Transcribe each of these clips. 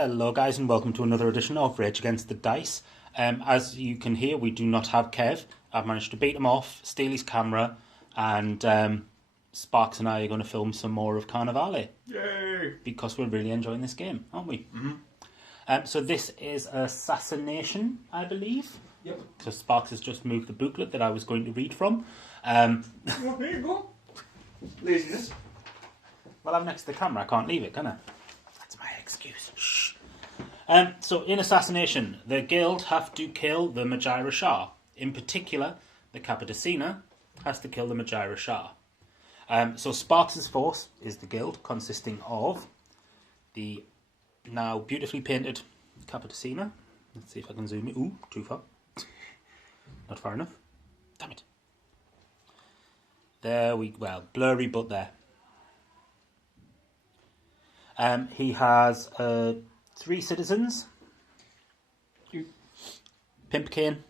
Hello guys and welcome to another edition of Rage Against the Dice. As you can hear, we do not have Kev. I've managed to beat him off, steal his camera, and Sparks and I are going to film some more of Carnevale. Yay! Because we're really enjoying this game, aren't we? Mm-hmm. So this is Assassination, I believe. Yep. So Sparks has just moved the booklet that I was going to read from. There you go. Laziness. Well, I'm next to the camera, I can't leave it, can I? That's my excuse. Shh. So in Assassination, the guild have to kill the Magi Rashaar. In particular, the Cappadecina has to kill the Magi Rashaar. So Sparks' force is the guild, consisting of the now beautifully painted Cappadecina. Let's see if I can zoom in. Ooh, too far. Not far enough. Damn it. There we go. Well, blurry, but there. He has 3 citizens. Pimp Cane,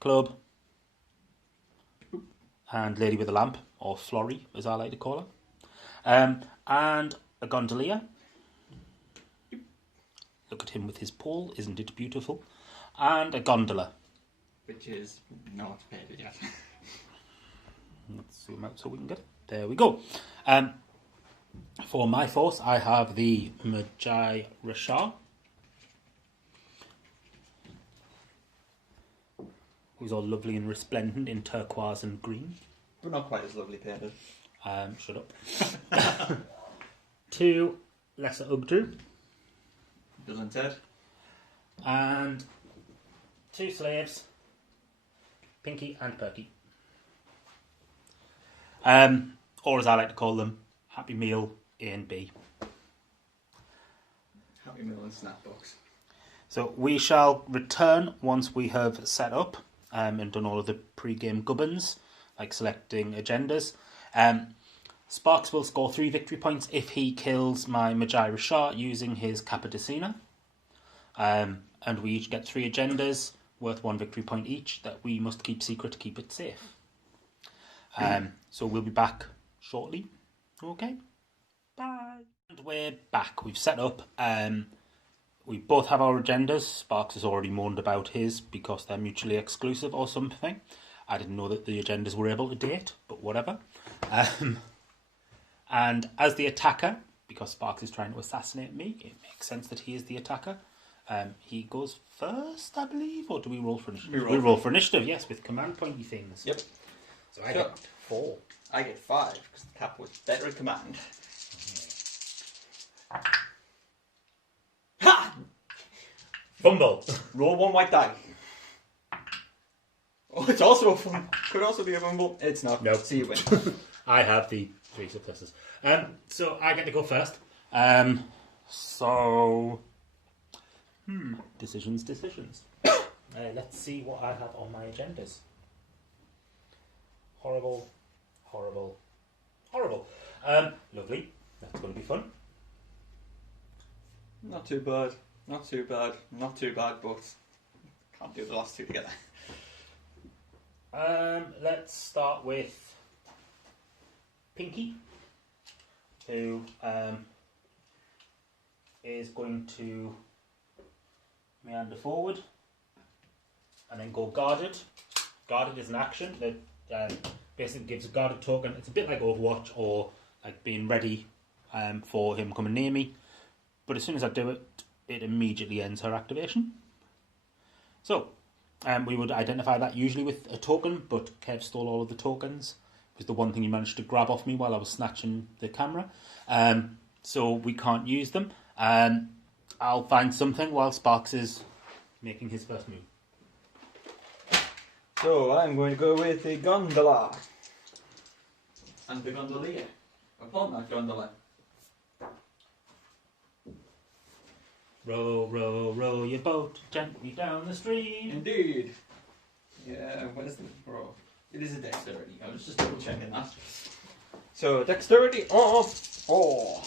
Club, and Lady with a Lamp, or Florrie, as I like to call her. And a gondolier. Look at him with his pole, isn't it beautiful? And a gondola. Which is not painted yet. Let's zoom out so we can get it. There we go. For my force, I have the Magi Rashaar, who's all lovely and resplendent in turquoise and green. But not quite as lovely painted. Shut up. 2 Lesser Ugdru. Bill and Ted. And 2 slaves, Pinky and Perky. Or as I like to call them, Happy Meal A and B. Happy Meal and Snack Box. So we shall return once we have set up and done all of the pre-game gubbins, like selecting agendas. Sparks will score 3 victory points if he kills my Magi Rashaar using his Cappadecina. And we each get 3 agendas worth 1 victory point each that we must keep secret to keep it safe. So we'll be back shortly. Okay, bye. And we're back. We've set up. We both have our agendas. Sparks has already moaned about his because they're mutually exclusive or something. I didn't know that the agendas were able to date, but whatever. And as the attacker, because Sparks is trying to assassinate me, it makes sense that he is the attacker. He goes first, I believe, or do we roll for initiative? We roll for initiative, yes, with command pointy things. Yep. So I get 4. I get 5 because the Cap was better at command. Ha! Fumble. Roll 1 white die. Oh, it's also a fumble. Could also be a fumble. It's not. Nope. See you win. I have the 3 successes. So I get to go first. Decisions. Let's see what I have on my agendas. Horrible. Lovely. That's going to be fun. Not too bad, but can't do the last 2 together. Let's start with Pinky, who is going to meander forward and then go guarded. Guarded is an action that basically gives a guarded token. It's a bit like Overwatch or like being ready for him coming near me. But as soon as I do it, it immediately ends her activation. So, we would identify that usually with a token, but Kev stole all of the tokens. It was the one thing he managed to grab off me while I was snatching the camera. So we can't use them. I'll find something while Sparks is making his first move. So I'm going to go with the gondola. And the gondolier. Upon that gondola. Row your boat gently down the stream. Indeed. Yeah, what is the bro? It is a dexterity. I was just double checking that. So dexterity of 4.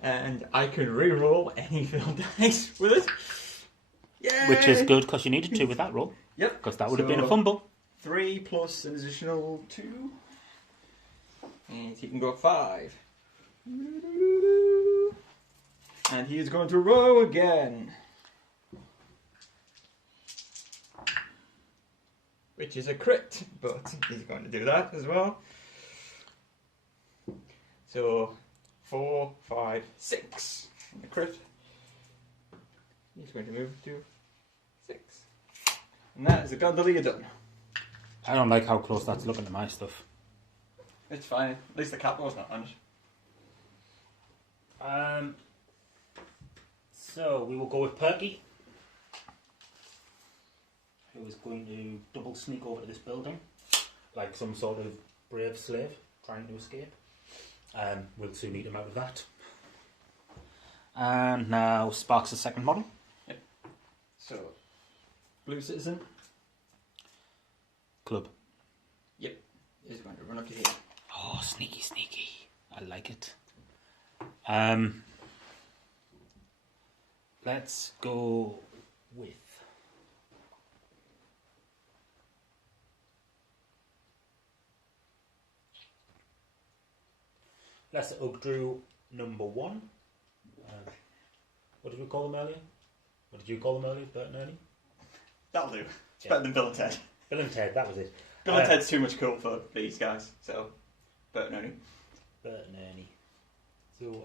And I can re-roll any filled dice with it. Yay! Which is good because you needed 2 with that roll. Yep. Because that would have been a fumble. 3 plus an additional 2. And you can go 5. And he is going to roll again. Which is a crit, but he's going to do that as well. So 4, 5, 6. A crit. He's going to move to 6. And that is a gondola done. I don't like how close that's looking to my stuff. It's fine. At least the capital's not on it. So we will go with Perky, who is going to double sneak over to this building, like some sort of brave slave trying to escape. We'll soon eat him out of that. And now Sparks' second model. Yep. So, blue citizen. Club. Yep. He's going to run up to here. Oh, sneaky, sneaky. I like it. Let's go with... Let's Ugdrew number 1. What did we call them earlier? What did you call them earlier, Bert and Ernie? That'll do. It's better than Bill and Ted. Bill and Ted, that was it. Bill and Ted's too much cool for these guys, so Bert and Ernie. Bert and Ernie. So,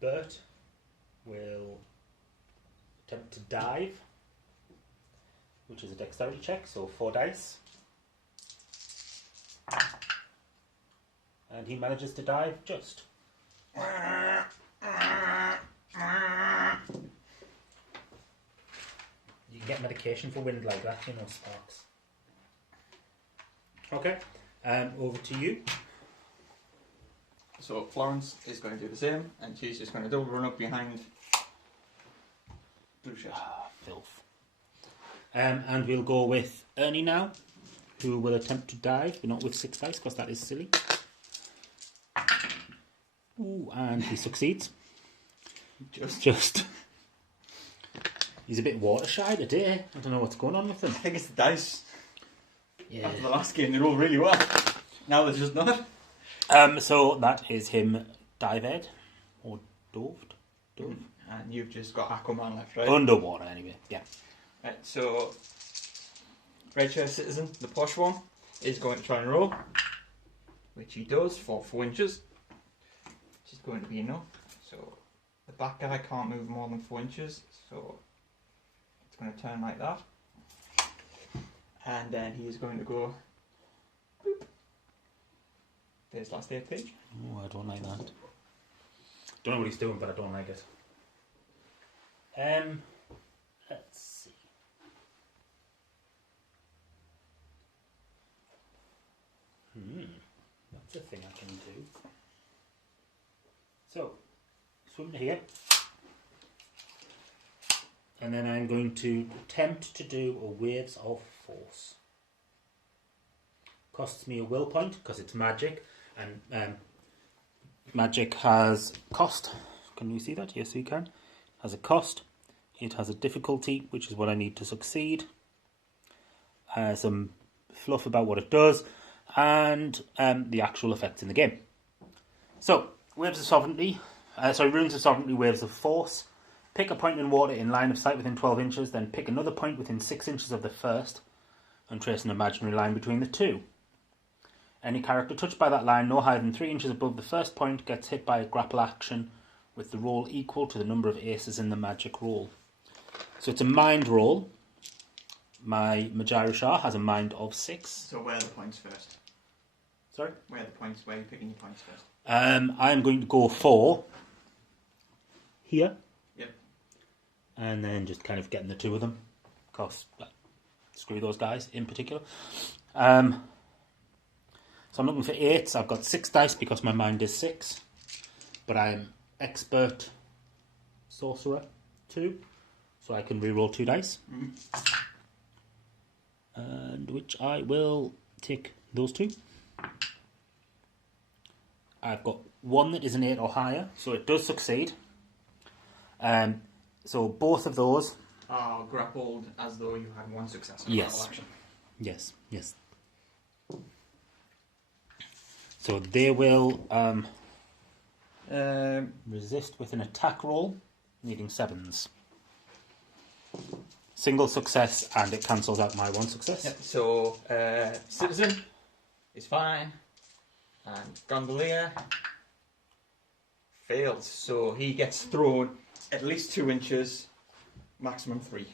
Bert will attempt to dive, which is a dexterity check, so 4 dice. And he manages to dive just. You can get medication for wind like that, you know, Sparks. Okay, over to you. So Florence is going to do the same, and she's just going to double run up behind blue shirt. Filth. And we'll go with Ernie now, who will attempt to dive, but not with 6 dice, because that is silly. Ooh, and he succeeds. Just. He's a bit water shy today. I don't know what's going on with him. I think it's the dice. Yeah. After the last game, they rolled really well. Now they're just not. So that is him dived or doved. Dove. And you've just got Aquaman left, right? Underwater, anyway. Yeah. Right, so red shirt citizen, the posh one, is going to try and roll, which he does for 4 inches, which is going to be enough. So the back guy can't move more than 4 inches, so it's going to turn like that. And then he is going to go. Boop. There's last 8 page. Oh, I don't like that. Don't know what he's doing, but I don't like it. Let's see. That's a thing I can do. So, swim to here. And then I'm going to attempt to do a Waves of Force. Costs me a will point because it's magic, and magic has cost. Can you see that? Yes, you can. Has a cost. It has a difficulty, which is what I need to succeed. Some fluff about what it does, and the actual effects in the game. So, Waves of Sovereignty. Runes of Sovereignty, Waves of Force. Pick a point in water in line of sight within 12 inches, then pick another point within 6 inches of the first, and trace an imaginary line between the two. Any character touched by that line no higher than 3 inches above the first point gets hit by a grapple action with the roll equal to the number of aces in the magic roll. So it's a mind roll. My Rashaar has a mind of 6. So where are the points first? Sorry? Where are the points? Where are you picking your points first? I'm going to go for here. Yep. And then just kind of getting the 2 of them. Because screw those guys in particular. So I'm looking for 8s. I've got 6 dice because my mind is 6. But I'm expert sorcerer 2. So I can reroll 2 dice. And which I will take those 2. I've got 1 that is an 8 or higher. So it does succeed. So both of those are grappled as though you had 1 success in yes. grapple action. Yes, yes. So they will Resist with an attack roll, needing 7s. Single success, and it cancels out my 1 success. Yep, so Citizen is fine, and Gondolier fails, so he gets thrown at least 2 inches, maximum 3.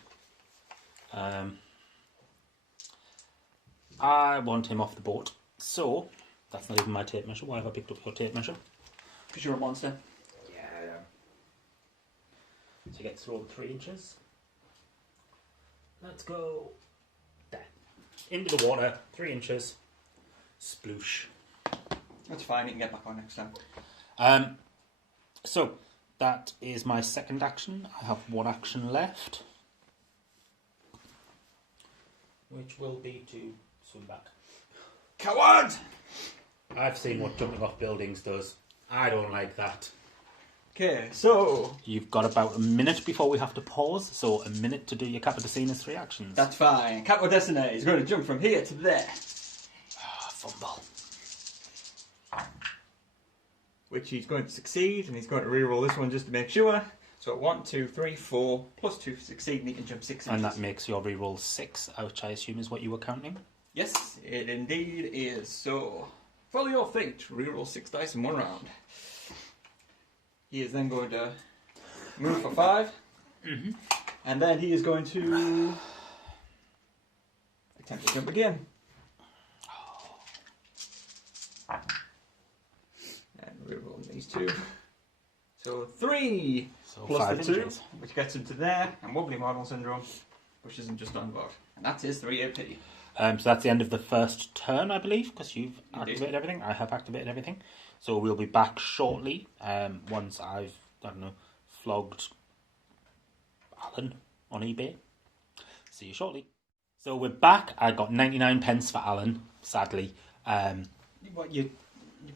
I want him off the boat, so that's not even my tape measure. Why have I picked up your tape measure? Because you're a monster. Yeah, I am. So he gets thrown 3 inches. Let's go there. Into the water, 3 inches. Sploosh. That's fine, you can get back on next time. So that is my second action. I have 1 action left, which will be to swim back. Coward! I've seen what jumping off buildings does. I don't like that. Okay, so You've got about a minute before we have to pause, so a minute to do your Capodicina's 3 actions. that's fine. Capodicina is going to jump from here to there, Fumble. which he's going to succeed, and he's going to reroll this one just to make sure. So 1, 2, 3, 4, plus 2 succeed, and he can jump 6 inches. And that makes your reroll 6, which I assume is what you were counting. Yes, it indeed is. So, follow your fate. Reroll 6 dice in 1 round. He is then going to move for 5. Mm-hmm. And then he is going to attempt to jump again. And reroll these 2. So 3 So plus 5 the 2, inches. which gets him to there. And Wobbly Model Syndrome pushes him just on board. And that's his 3 AP. So that's the end of the first turn, I believe, because you've Indeed. activated everything. I have activated everything. So we'll be back shortly, once I've, flogged Alan on eBay. See you shortly. So we're back. I got 99 pence for Alan, sadly. What, you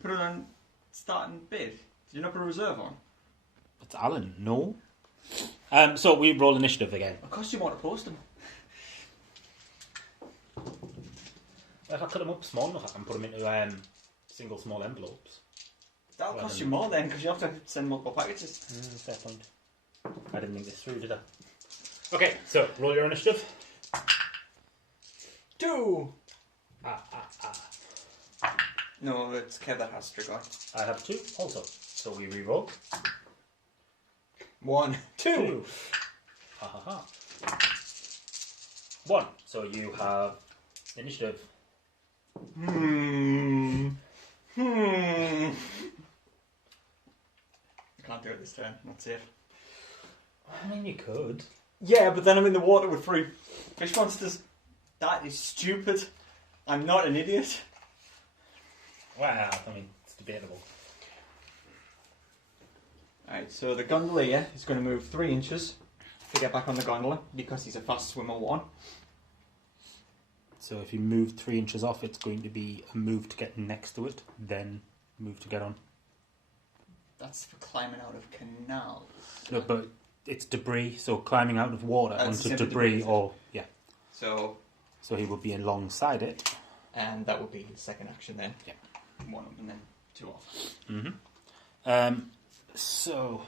put it on starting bid? Did you not put a reserve on? It's Alan, no? So we roll initiative again. It cost you more to post them. If I cut them up small enough, I can put them into single small envelopes. That'll Well, cost then- you more then, because you have to send multiple packages. Fair point. I didn't think this through, did I? Okay, so roll your initiative. 2! Ah. No, it's Kev that has to go. I have 2 also. So we re-roll. 1, 2! Ha ha ha. 1. So you have initiative. I can't do it this turn, not safe. I mean, you could. Yeah, but then I'm in the water with 3 fish monsters. That is stupid. I'm not an idiot. Well, I mean, it's debatable. Alright, so the gondolier is going to move 3 inches to get back on the gondola because he's a fast swimmer 1. So if you move 3 inches off, it's going to be a move to get next to it, then move to get on. That's for climbing out of canals. No, but it's debris, so climbing out of water It's onto simply debris, debris. or yeah. So, So he would be alongside it. and that would be his second action then. Yeah. 1 up and then 2 off. Mm-hmm. So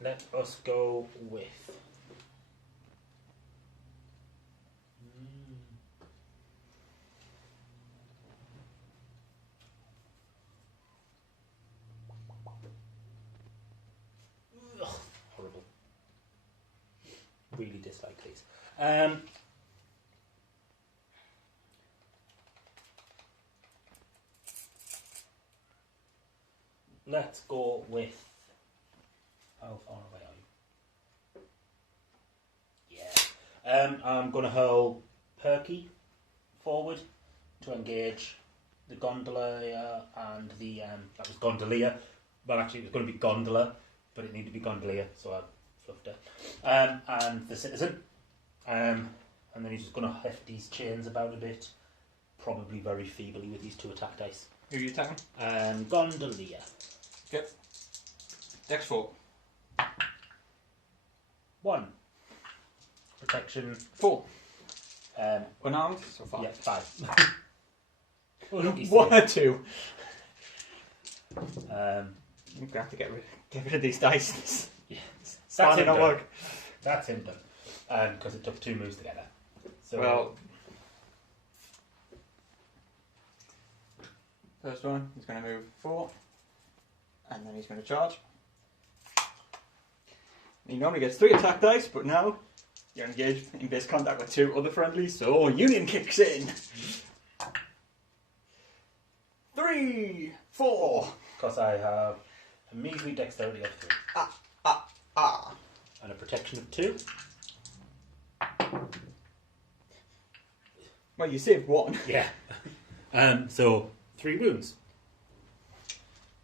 let us go with. Ugh, horrible. Really dislike these. Let's go with. How far away are you? Yeah. I'm going to hurl Perky forward to engage the gondolier and the. That was gondolier. Well, actually, it was going to be gondola, but it needed to be gondolier, so I fluffed it. And the citizen. And then he's just going to heft these chains about a bit, probably very feebly with these 2 attack dice. Who are you attacking? Gondolier. Yep. Dex 4. 1. Protection. 4. Um, Unarmed, so 5. yeah, 5. Oh, look, he's 1 or 2. I'm gonna have to get rid of these dice. Yeah. That's him not done. work. That's him done. Because it took 2 moves together. So, Well, first one, he's going to move 4, and then he's going to charge. He normally gets 3 attack dice, but now you're engaged in base contact with 2 other friendlies, so Union kicks in. 3, 4. because I have a measly dexterity of 3. And a protection of 2. Well, you saved 1. Yeah. So 3 wounds.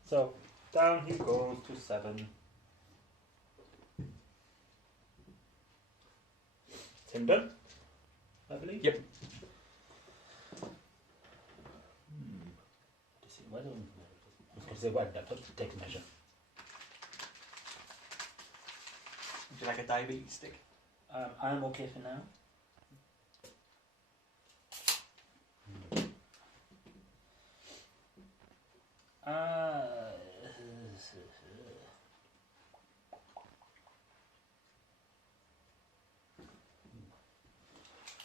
So down he goes to 7. It's him done, I believe. Yep. I was going to say where did I put the tape measure? Would you like a diabetes stick? I'm okay for now.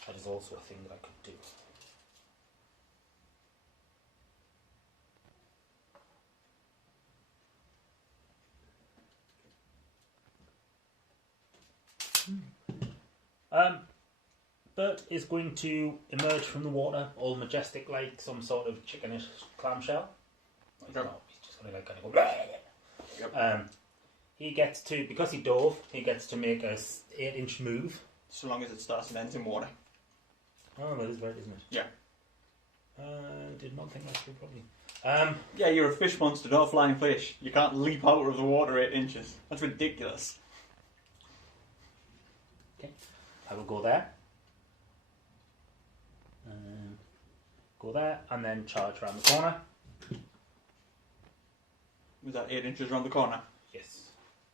That is also a thing that I could do. Bert is going to emerge from the water, all majestic like some sort of chickenish clamshell. Yep. No, he's just going to like kind of go. Yep. He gets to, because he dove, he gets to make a 8-inch move. So long as it starts and ends in water. Oh, that is right, isn't it? Yeah. Did not think that through properly. Yeah, you're a fish monster, not a flying fish. You can't leap out of the water 8 inches. That's ridiculous. Okay, I will go there. Go there, and then charge around the corner. Was that 8 inches around the corner? Yes.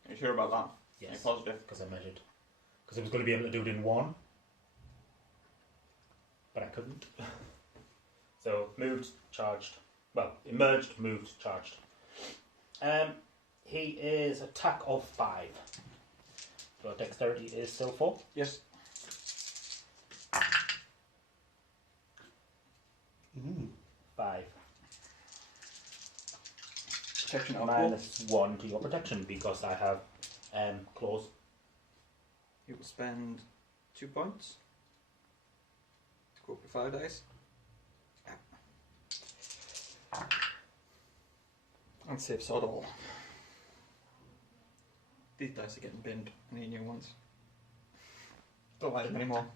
Are you sure about that? Yes. Are you positive? Because I measured. Because I was going to be able to do it in 1. But I couldn't. So, moved, charged. Well, emerged, moved, charged. He is attack of 5. So, dexterity is still 4. Yes. Ooh. 5. Protection of Minus 1 to your protection because I have claws. You will spend 2 points to go up to 5 dice. And save sod all. These dice are getting binned. I need new ones. Don't like them anymore.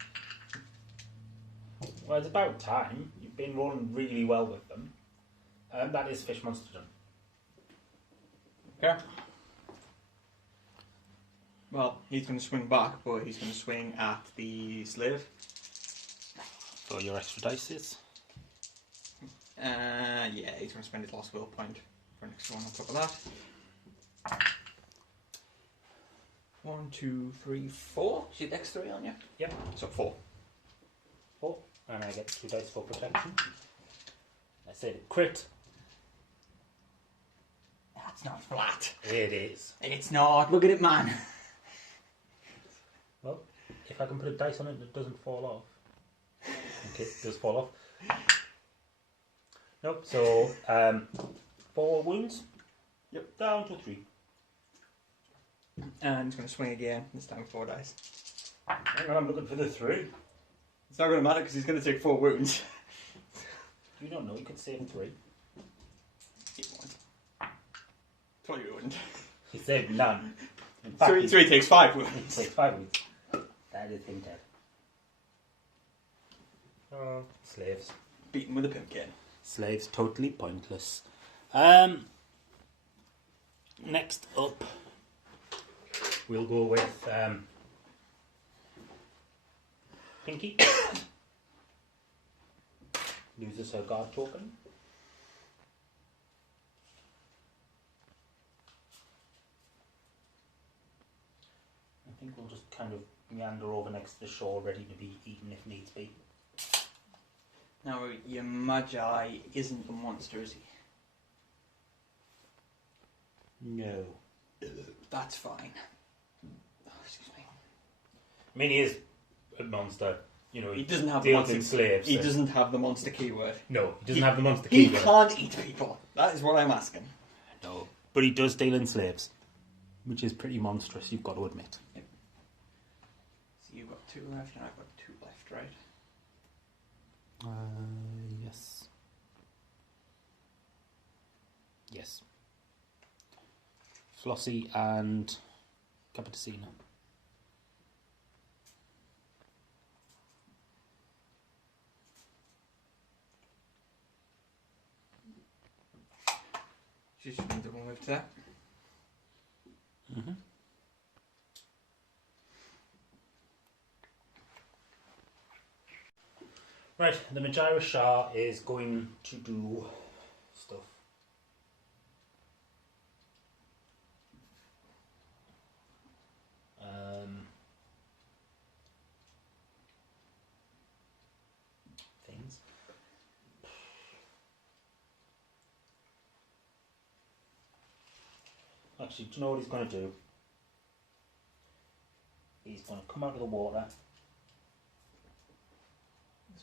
Well, it's about time. You've been rolling really well with them. That is Fish Monster done. Okay. Well, he's going to swing back, but he's going to swing at the slave. So your extra dice is? Yeah, he's going to spend his last will point for an extra one on top of that. 1, 2, 3, 4. Is your dexterity on you? Yep. So 4. 4. And I get 2 dice for protection. I said crit. That's not flat. It is. It's not. Look at it, man. Well, if I can put a dice on it, it doesn't fall off. Okay, it does fall off. Nope, so 4 wounds. Yep. Down to 3. And he's going to swing again. This time 4 dice. Hang on, I'm looking for the 3. It's not going to matter because he's going to take 4 wounds. You don't know, you could save 3. He won't. Told you he wouldn't. He saved none. In fact, So he takes 5 he wounds. takes 5 wounds. That is him dead. Oh, slaves. Beaten with a pumpkin. Slaves, totally pointless. Next up, we'll go with Pinky. Loses her guard token. I think we'll just kind of meander over next to the shore, ready to be eaten if needs be. Now, your Magi isn't a monster, is he? No. That's fine. Oh, excuse me. I mean, he is a monster. You know, He doesn't have the deals monster. in slaves. He so- doesn't have the monster keyword. No, he doesn't have the monster He keyword. can't eat people. That is what I'm asking. No, but he does deal in slaves, which is pretty monstrous, you've got to admit. Yep. So you've got 2 left, and I've got 2 left, right? Yes. Yes. Flossie and Cappuccino. Just need to move to that. Mm-hmm. Right, the Magi Rashaar is going to do stuff. Things. Actually, do you know what he's going to do? He's going to come out of the water.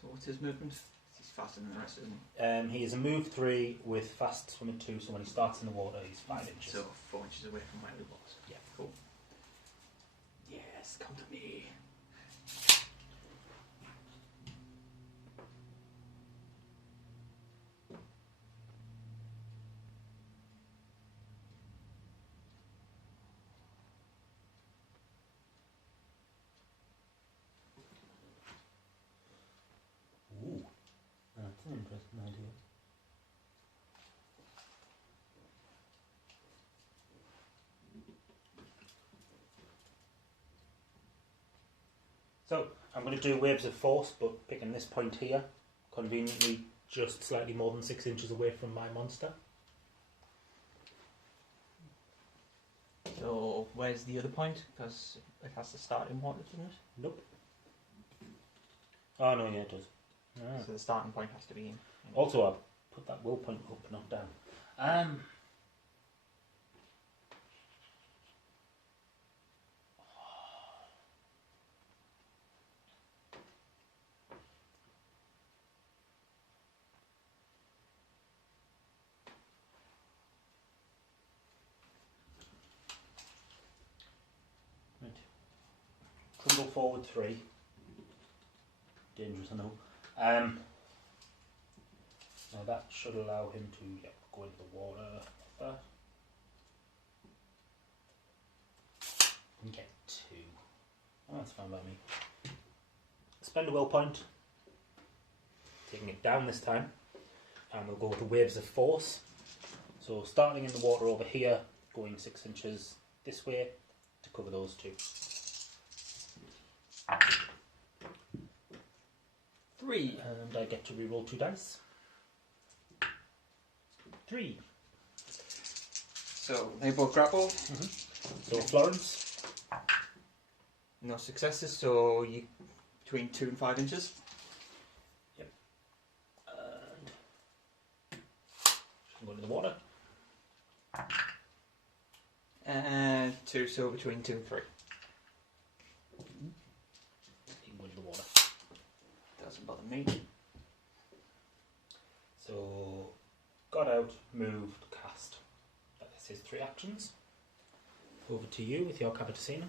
So what's his movement? He's faster than the rest, isn't he? He is a move 3 with fast swim at 2, so when he starts in the water, he's 5 inches. So 4 inches away from where he was. Yeah. Cool. Yes, come to me. Ooh, that's an interesting idea. So, I'm going to do waves of force, but picking this point here, conveniently just slightly more than 6 inches away from my monster. So where's the other point? Because it has to start in water, doesn't it? Nope. Oh no, yeah, it does. Ah. So the starting point has to be in. Also, I'll put that will point up, not down. Right. Crumble forward 3. Dangerous, I know. Now that should allow him to go into the water like that. And get 2. Oh, that's fine by me. Spend a will point. Taking it down this time. And we'll go to waves of force. So starting in the water over here, going 6 inches this way to cover those 2. 3. And I get to reroll 2 dice. 3. So they both grappled. So Florence. No successes, so you between 2 and 5 inches. Yep. And she can go into the water. 2, so between 2 and 3. He can go into the water. Doesn't bother me. So got out, moved, cast. That's his 3 actions. Over to you with your Cappuccino.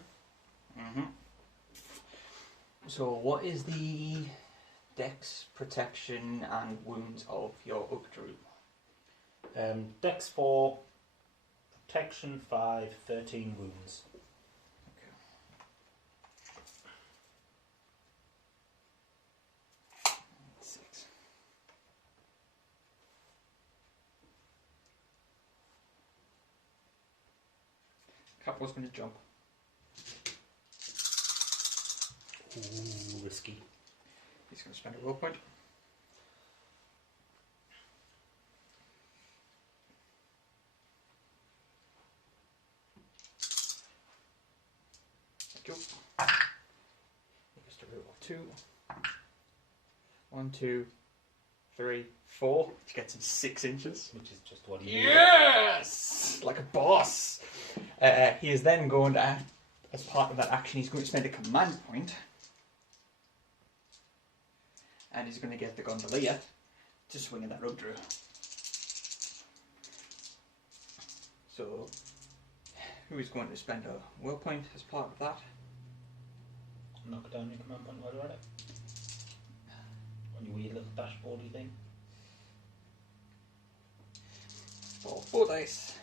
So what is the dex, protection and wounds of your Oak Druid? Dex 4, protection 5, 13 wounds. Okay. Six. Capo's going to jump. Ooh, risky. He's going to spend a will point. Thank you. He gets to roll 2. 1, 2, 3, 4, which gets him 6 inches. Which is just what he needed. Yes! Like a boss. He is then going to, as part of that action, he's going to spend a command point. And he's going to get the gondolier to swing in that rug drew. So, who is going to spend a will point as part of that? Knock down your command point while you're at it. On your weird little dashboardy thing. For 4 dice,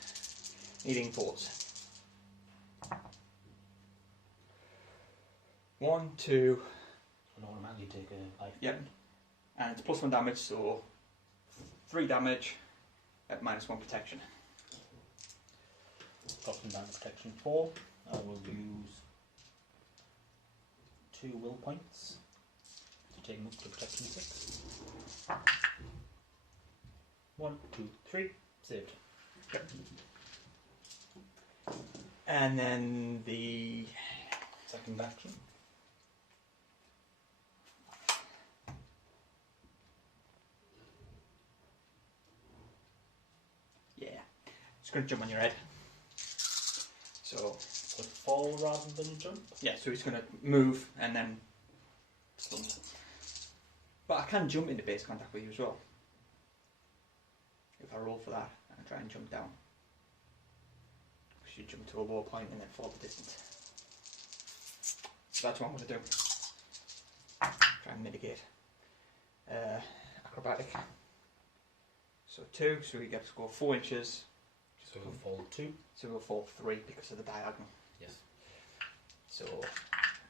needing 4s. 1, 2. And automatically take a life. Yep. And it's +1 damage, so 3 damage at -1 protection. Drops him down to protection 4. I will use 2 will points to take him up to protection 6. 1, 2, 3. Saved. Yep. And then the second action. Yeah. It's going to jump on your head. So, So fall rather than jump? yeah, so he's going to move and then slump. But I can jump into base contact with you as well. If I roll for that and try and jump down. You jump to a lower point and then fall the distance. So that's what I'm going to do. Try and mitigate. Acrobatic. So 2, so we get to go 4 inches. So we'll fall 2. So we'll fall 3 because of the diagonal. Yes. So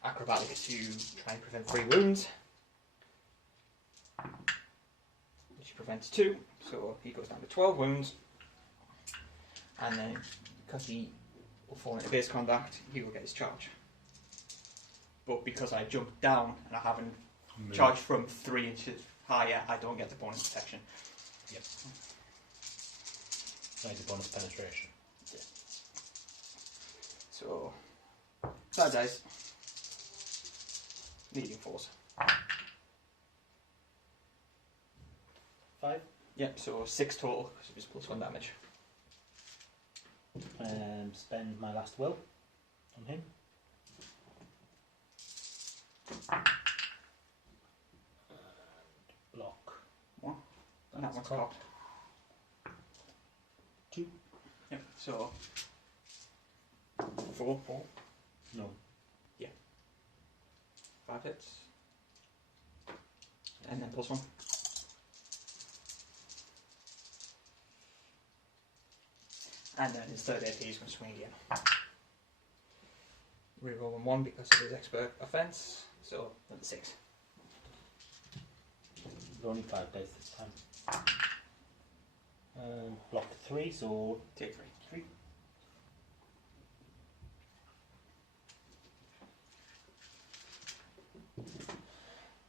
acrobatic is to try and prevent 3 wounds. Which prevents 2, so he goes down to 12 wounds. And then, because he will fall into base contact, he will get his charge. But because I jumped down and I haven't charged from 3 inches higher, I don't get the bonus protection. Yep. Like the bonus penetration. Yeah. So, 5 dice. Needing 4s. 5. Yep, so 6 total because it was +1 damage. Spend my last will on him. Block. 1. And that one's cocked. cocked. 2. Yep, so 4. No. 5 hits. And then +1. And then his 3rd AP is going to swing again. Rerolling 1 because of his expert offence, so that's 6. There's only 5 dice this time. Block 3, so Take 3. 3.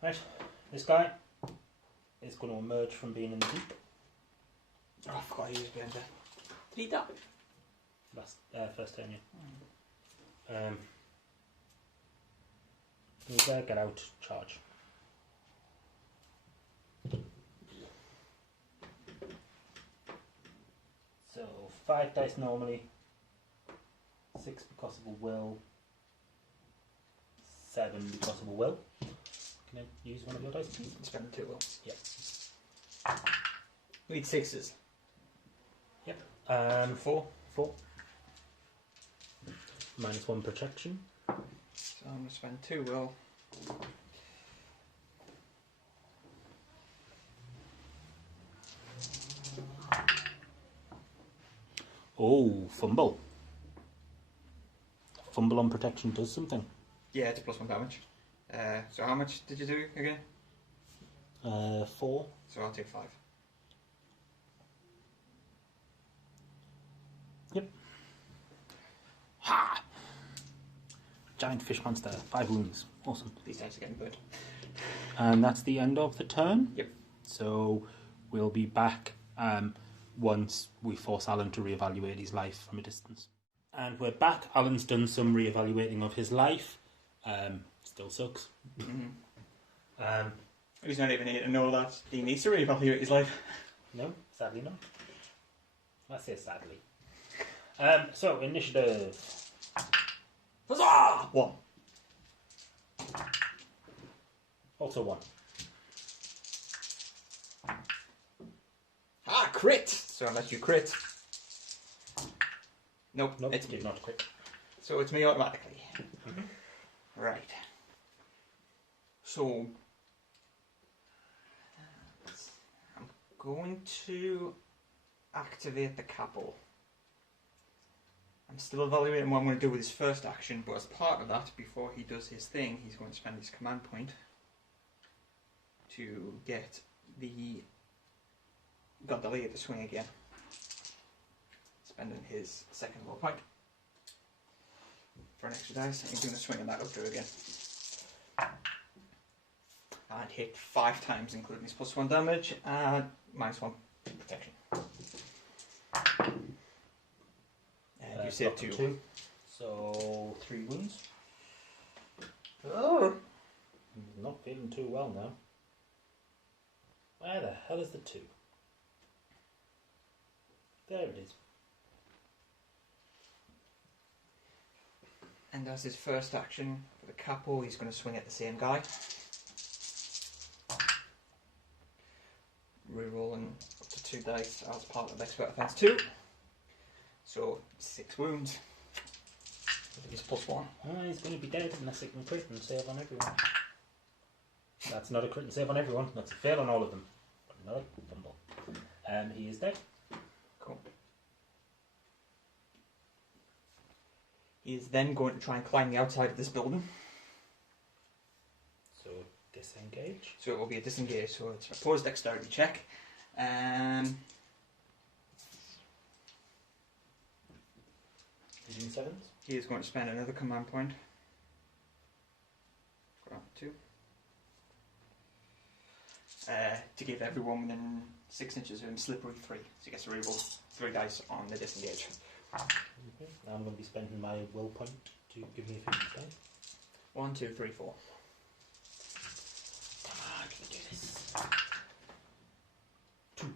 Right, this guy is going to emerge from being in the deep. Oh, I forgot he was behind there. Did he die? First turn, yeah. Move there, get out, charge. So 5 dice normally, 6 because of a will, 7 because of a will. Can I use one of your dice, please? Spend the 2 will. Yeah. Need 6s. Yep. 4. 4. -1 protection. So I'm going to spend 2 will. Oh, fumble. Fumble on protection does something. Yeah, it's a +1 damage. So how much did you do again? 4. So I'll take 5. Yep. Ha! Giant fish monster, 5 wounds. Awesome. These dice are getting burnt. And that's the end of the turn. Yep. So we'll be back once we force Alan to reevaluate his life from a distance. And we're back. Alan's done some reevaluating of his life. Still sucks. He's not even here to know that he needs to reevaluate his life. No, sadly not. I say sadly. So, initiative. Huzzah! 1. Also 1. Ah, crit! So unless you crit. Nope, Nope, it's did me. not crit. So it's me automatically. Right. So I'm going to activate the capo. I'm still evaluating what I'm going to do with his first action, but as part of that, before he does his thing, he's going to spend his command point to get the Gondolier to swing again. Spending his second will point for an extra dice, and he's going to swing that up through again. And hit 5 times, including his +1 damage and -1 protection. And you save 2. So 3 wounds. Oh. Not feeling too well now. Where the hell is the 2? There it is. And as his first action for the capo, he's going to swing at the same guy. Rerolling up to 2 dice as part of expert offense 2. So 6 wounds. He's +1. He's going to be dead unless he can crit and save on everyone. That's not a crit and save on everyone. That's a fail on all of them. But another fumble. He is dead. Cool. He is then going to try and climb the outside of this building. So disengage. So it will be a disengage. So it's an opposed dexterity check. Using 7s. He is going to spend another command point. Grab 2. To give everyone within 6 inches of him slippery 3. So he gets to reroll 3 dice on the disengage. Okay. Now I'm going to be spending my will point to give me a 50 die. 1, 2, 3, 4. Come on, can we do this? 2.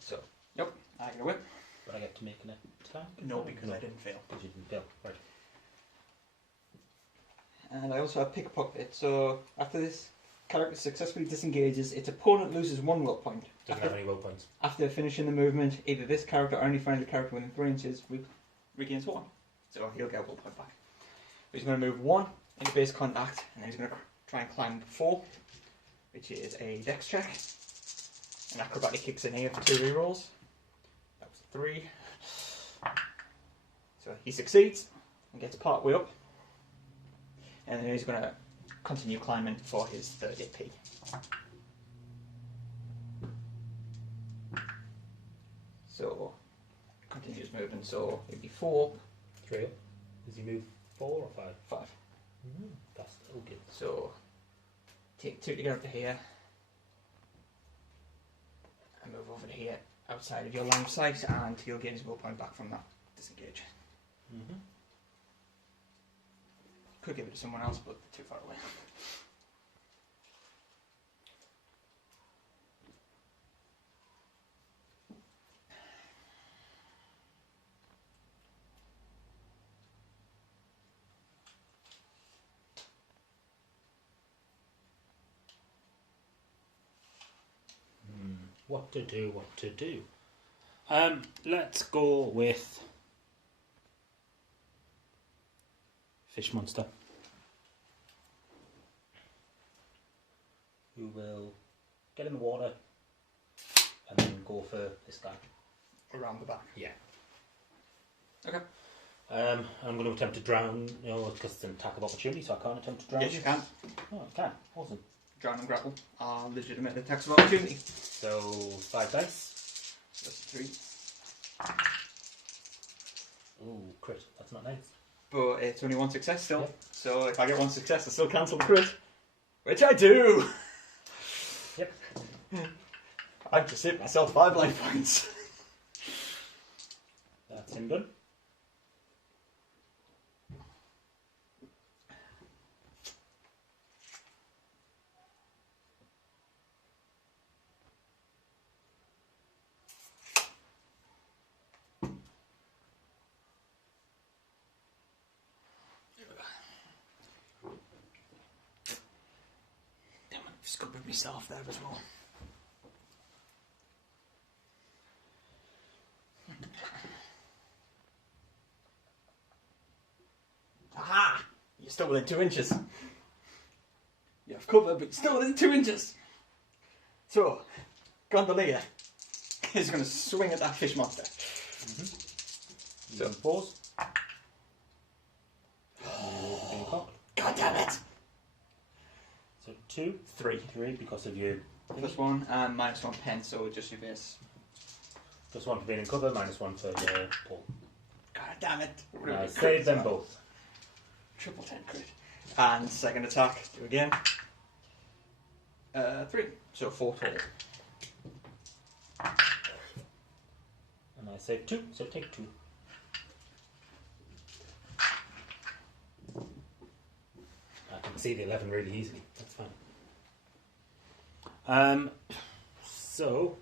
So, yep, I get a whip. But I get to make an attack? No, because I didn't fail. Because you didn't fail, right. And I also have pickpocket. So after this character successfully disengages, its opponent loses 1 will point. Doesn't have any will points. After finishing the movement, either this character or any friendly character within 3 inches regains 1. So he'll get a will point back. He's going to move 1 into base contact, and then he's going to try and climb 4, which is a dex check. And acrobatic kicks in here for 2 rerolls. That was 3. So he succeeds and gets part way up. And then he's going to continue climbing for his 30 AP. So, continues moving, so it'd be 4. 3 up. Does he move 4 or 5? 5. That's still good. So, take 2 to get up to here. And move over to here, outside of your line of sight, and he'll get his will point back from that disengage. Could give it to someone else, but they're too far away. What to do, what to do. Let's go with Fish Monster, who will get in the water and then go for this guy. Around the back. Yeah. Okay. I'm going to attempt to drown, because it's an attack of opportunity, so I can't attempt to drown. Yes, you can. Oh, I can. Awesome. Drown and grapple are legitimate attacks of opportunity. So 5 dice. That's 3. Ooh, crit. That's not nice. But it's only 1 success still. Yep. So if I get 1 success, I still cancel the crit. Which I do! Yep. I've just hit myself 5 life points. That's him done. scuppered myself there as well. Aha! You're still within 2 inches. You have cover, but you're still within 2 inches. So, Gondolier is going to swing at that fish monster. So pause. God damn it! So 2, 3. 3 because of you. +1 and -1 pen, so just your base. +1 for being in cover, -1 for your pull. God damn it! Now save them both. Triple 10 crit. And second attack, do again. 3, so 4 total. And I save 2, so take 2. I can see the 11 really easily, that's fine. So,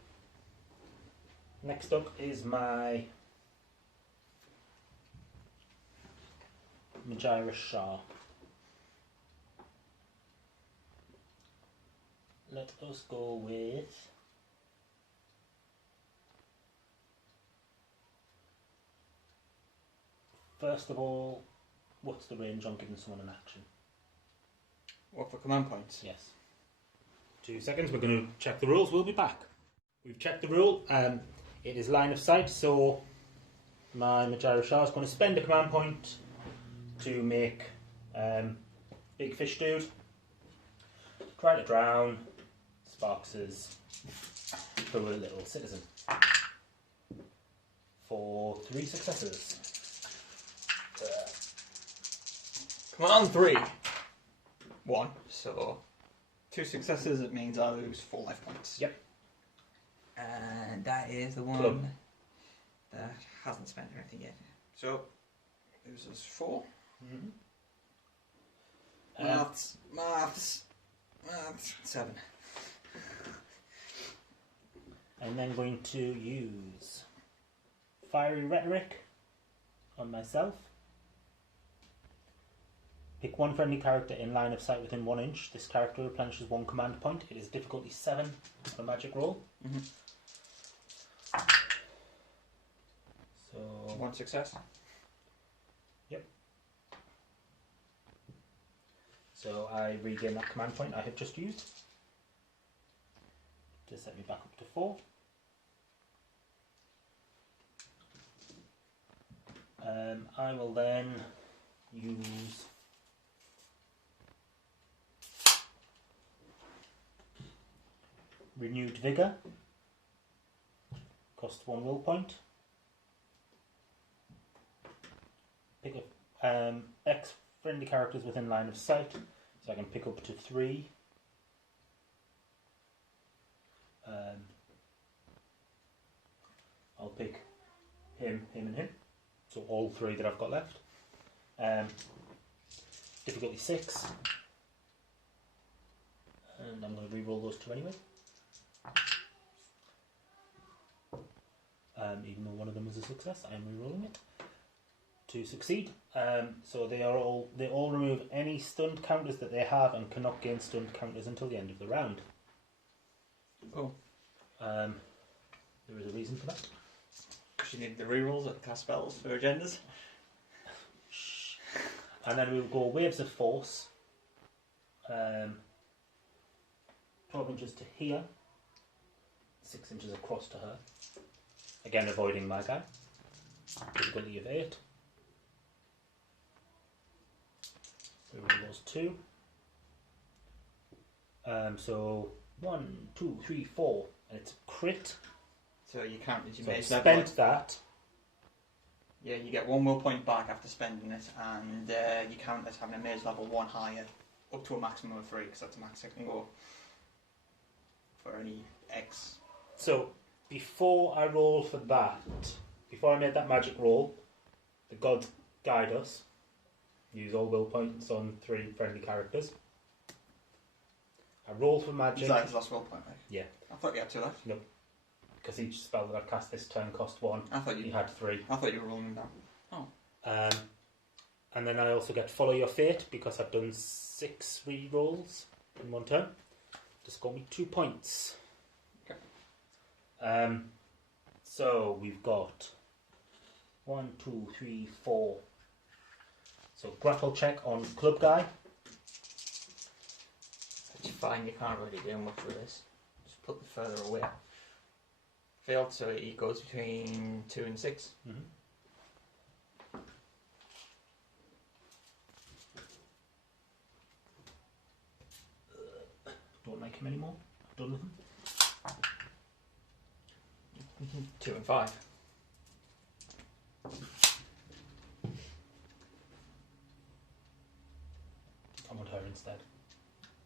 next up is my Rashaar. Let us go with first of all, what's the range on giving someone an action? What for command points? Yes. 2 seconds, we're going to check the rules, we'll be back. We've checked the rule, it is line of sight, so my Rashaar is going to spend a command point to make Big Fish Dude try to drown Sparks's poor little citizen for 3 successes. Command 3. 1, so 2 successes, it means I lose 4 life points. Yep. And that is the one Club. that hasn't spent anything yet. So, loses 4. Maths. 7. I'm then going to use Fiery Rhetoric on myself. Pick one friendly character in line of sight within 1 inch. This character replenishes 1 command point. It is difficulty 7 on a magic roll. So 1 success. Yep. So I regain that command point I have just used to set me back up to 4. I will then use Renewed Vigour, cost 1 will point. Pick up X friendly characters within line of sight, so I can pick up to 3. I'll pick him, him and him, so all 3 that I've got left. Difficulty 6, and I'm going to re-roll those 2 anyway. Even though one of them was a success, I am re-rolling it to succeed. So they all remove any stunned counters that they have and cannot gain stunned counters until the end of the round. Oh. There is a reason for that. Because you need the rerolls at cast spells for agendas. And then we'll go Waves of Force. 12 inches to here, 6 inches across to her. Again, avoiding my guy. Difficulty of 8. So roll those 2. So 1, 2, 3, 4, and it's a crit. So you count as you So I made spent that. Yeah, you get 1 will point back after spending it, and you count as having a mage level 1 higher, up to a maximum of 3, because that's the max I can go for any X. So before I roll for that, before I made that magic roll, the gods guide us. Use all will points on 3 friendly characters. I roll for magic. Is that his last will point, right? Yeah. I thought you had 2 left. No. Because each spell that I cast this turn cost 1. I thought You you had 3. I thought you were rolling them down. Oh. And then I also get Follow Your Fate because I've done 6 re-rolls in 1 turn. to score me 2 points. Okay. So we've got 1, 2, 3, 4. So grapple check on club guy. It's fine, you can't really do much with this. Just put it further away. Failed, so he goes between 2 and 6. Mm-hmm. Don't like him anymore. I've done with him. 2 and 5. I want her instead.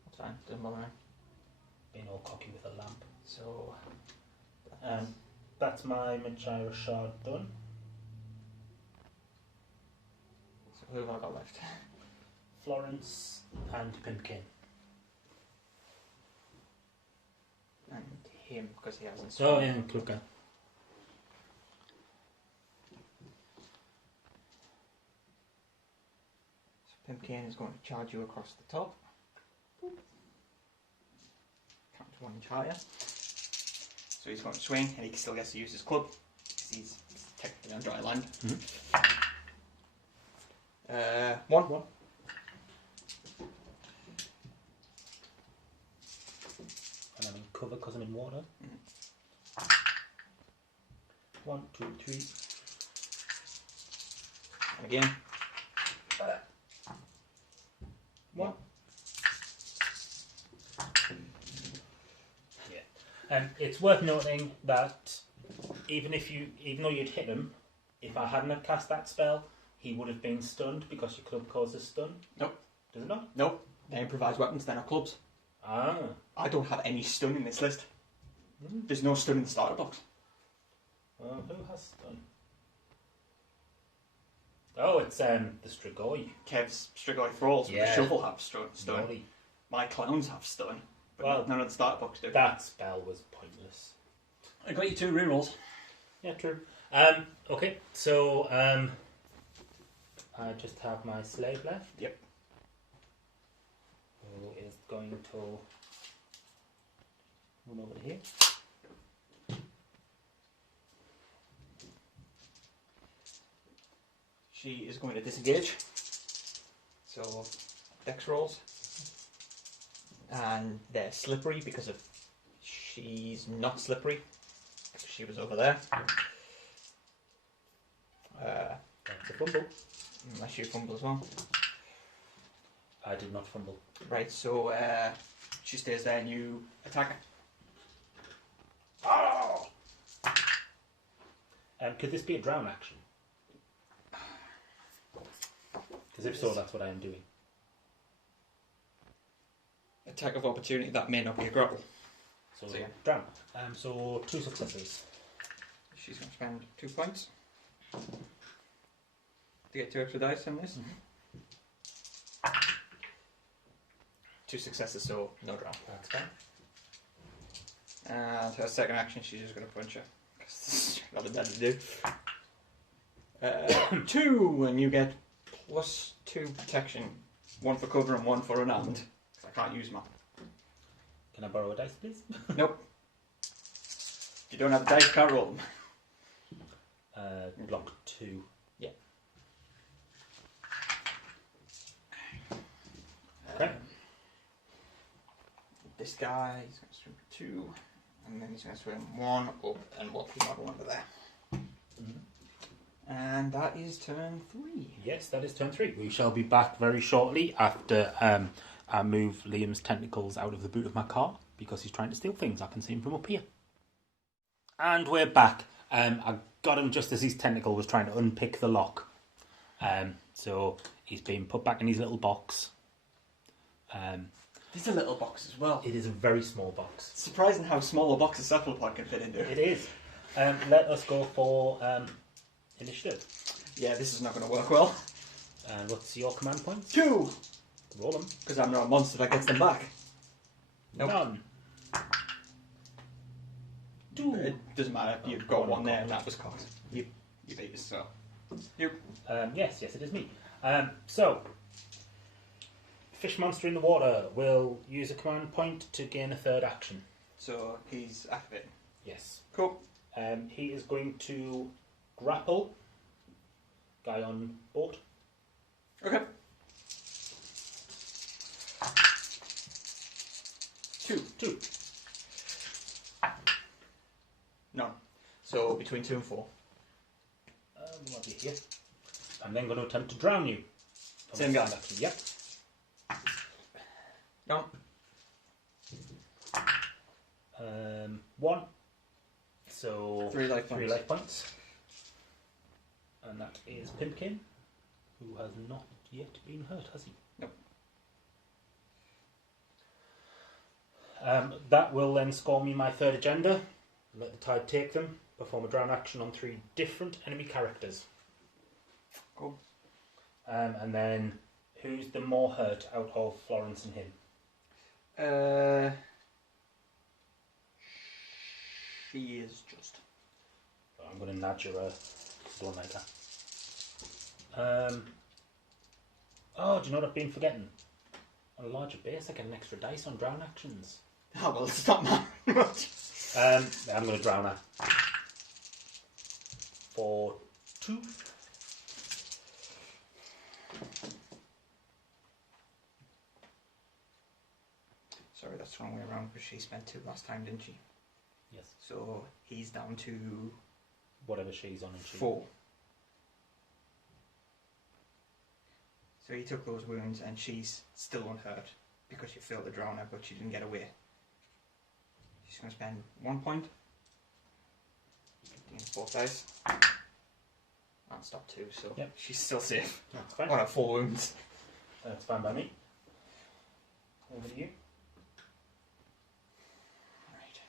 That's fine, doesn't bother me. Being all cocky with a lamp. So, That's my Magi Rashaar done. so who have I got left? Florence and Pimpkin. And him, because he hasn't Oh, yeah, club guy. So Pimpkin is going to charge you across the top. Count to 1 inch higher. So he's going to swing, and he still gets to use his club, because he's technically on dry land. Mm-hmm. 1. And I'm in cover because I'm in water. 1, 2, 3. And again. 1. Yeah. It's worth noting that even though you'd hit him, if I hadn't have cast that spell, he would have been stunned because your club causes stun. Nope. Does it not? Nope. They improvise weapons, they're not clubs. Ah. I don't have any stun in this list. There's no stun in the starter box. Who has stun? Oh, it's the Strigoi. Kev's Strigoi Thralls with the shovel have stun. Naughty. My clowns have stun, but Well, none of the starter box do. That spell was pointless. I got you 2 rerolls. Yeah, true. Okay, so I just have my slave left. Yep. Who is going to run over here. She is going to disengage. So, dex rolls. And they're slippery because of she's not slippery. She was over there. That's a fumble. Unless you fumble as well. I did not fumble. Right, so she stays there and you attack her. Oh! Could this be a drown action? Because if so, that's what I am doing. Attack of opportunity, that may not be a grapple. So yeah. drown. So 2 successes. She's going to spend 2 points to get 2 extra dice on this. 2 successes, so no drown. That's fine. And her second action, she's just going to punch her. Because there's nothing better to do. 2, and you get +2 protection. 1 for cover and 1 for unarmed. Because I can't use mine. Can I borrow a dice, please? Nope. If you don't have the dice, you can't roll them. Block 2. Yeah. Okay. This guy, he's going to swim for 2, and then he's going to swim 1 up and walk his model under there. And that is turn 3. Yes, that is turn 3. We shall be back very shortly after I move Liam's tentacles out of the boot of my car because he's trying to steal things. I can see him from up here. And we're back. I got him just as his tentacle was trying to unpick the lock. So he's been put back in his little box. It's a little box as well. It is a very small box. It's surprising how small a box a cephalopod can fit into. It is. Let us go for initiative. Yeah, this is not going to work well. And what's your command points? 2! Roll them. Because I'm not a monster that gets them back. Nope. None. 2. It doesn't matter. You've got 1 there and that was cocked. You beat us, so. You. Yes, it is me. So, Fish monster in the water will use a command point to gain a third action. So he's activating. Yes. Cool. He is going to grapple guy on boat. Okay. 2. None. So between 2 and 4. What do you hear? I'm then going to attempt to drown you. Same guy. Yep. No. 1. So 3 life three points. life points. And that is Pimpkin, who has not yet been hurt, has he? Nope. That will then score me my third agenda. Let the tide take them. Perform a drown action on 3 different enemy characters. Cool. And then, who's the more hurt out of Florence and him? She is just. I'm going to nudge her one like that. Oh, do you know what I've been forgetting? On a larger base, I get an extra dice on drown actions. Oh, well, it's not much. I'm going to drown her. For 2. Sorry, that's the wrong way around because she spent 2 last time, didn't she? Yes. So he's down to Whatever she's on and she. 4. So he took those wounds and she's still unhurt because she failed the drowner, but she didn't get away. She's going to spend 1 point. Both dice. And stop 2, so yep. She's still safe. That's fine. 1 out of 4 wounds. That's fine by me. Over to you. Right.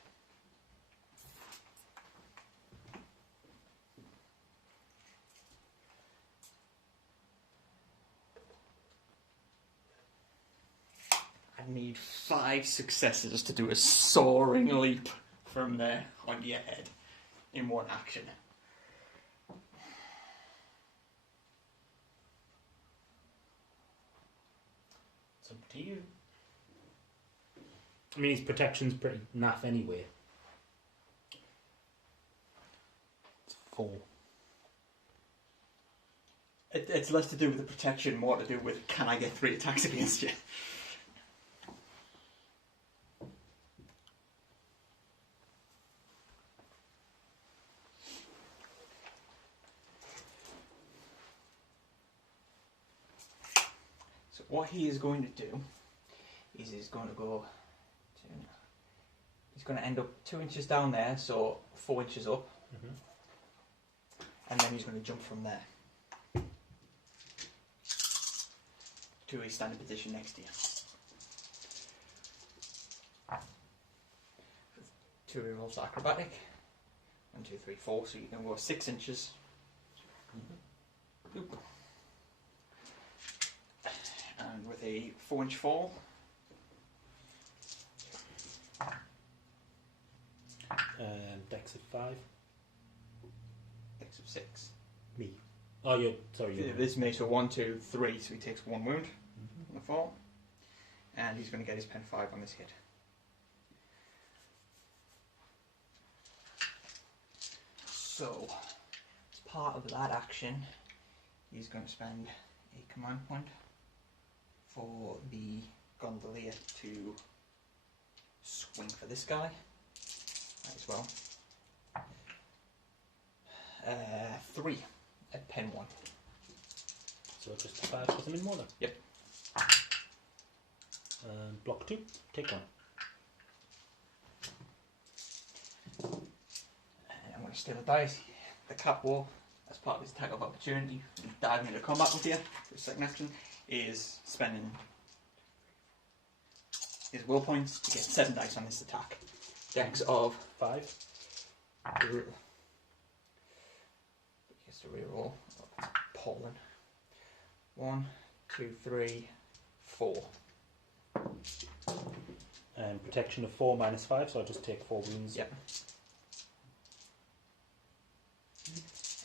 I need 5 successes to do a soaring leap from there onto your head in 1 action. It's up to you. I mean, his protection's pretty naff anyway. It's 4. It's less to do with the protection, more to do with can I get 3 attacks against you? So what he is going to do is he's going to go to, he's going to end up 2 inches down there, so 4 inches up, and then he's going to jump from there to a standing position next to you. 2 rerolls acrobatic. 1, 2, 3, 4. So you can go 6 inches. Boop. And with a 4-inch fall. Dex of 5. Dex of 6. Me. Oh, you're sorry. This makes a 1, 2, 3. So he takes 1 wound on the fall, and he's going to get his pen 5 on this hit. So, as part of that action, he's going to spend a command point for the gondolier to swing for this guy as well. 3 at pen 1. So just 5 because I'm in water. Yep. Block 2. Take 1. And I'm going to steal the dice. The cat war, as part of his attack of opportunity, diving into combat with you for his second action, is spending his will points to get 7 dice on this attack. Dex of 5. He gets to reroll. Oh, that's appalling. 1, 2, 3, 4. Protection of 4 minus 5, so I just take 4 wounds. Yep.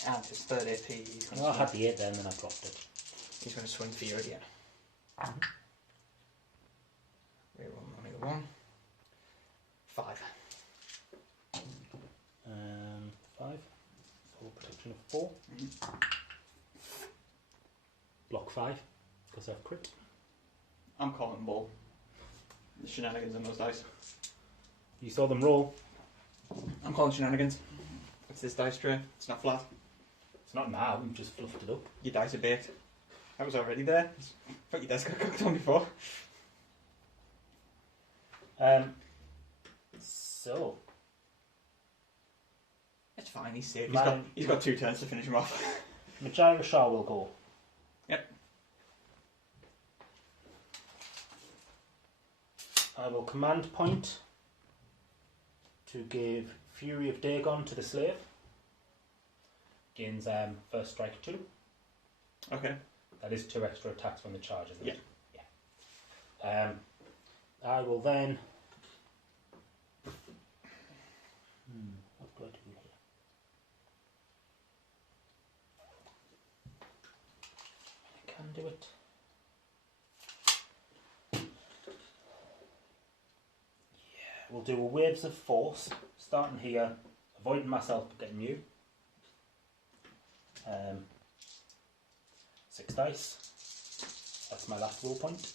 And his third AP. He's going I had the 8 then, and I dropped it. He's going to swing for you again. 1. 5. 5. So protection of 4. Block 5, because I have crit. I'm calling bull. The shenanigans on those dice. You saw them roll. I'm calling shenanigans. It's this dice tray. It's not flat. It's not now, we've just fluffed it up. Your dice are baked. That was already there. I thought your dice got cooked on before. So. It's fine, he's safe. My- He's got 2 turns to finish him off. Rashaar will go. Yep. I will command point to give Fury of Dagon to the slave. Gains first strike 2. Okay. That is 2 extra attacks from the charge, isn't it? Yeah. Yeah. I will then. What do I do here? I can do it. Yeah, we'll do a waves of force, starting here, avoiding myself but getting you. 6 dice. That's my last roll point.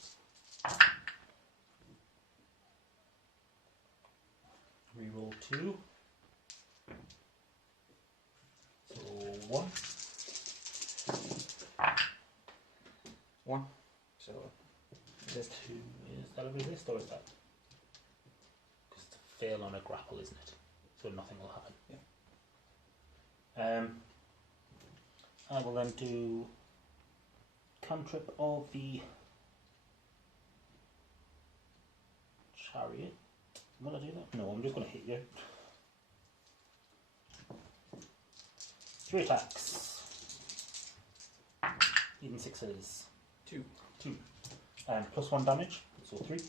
Reroll 2. So 1. 1. So, Is this 2? Is that a resist or is that? Because it's a fail on a grapple, isn't it? So nothing will happen. Yeah. I will then do cantrip of the chariot. Will I do that? No, I'm just going to hit you. 3 attacks. Even 6s. 2. 2. Plus 1 damage, so 3.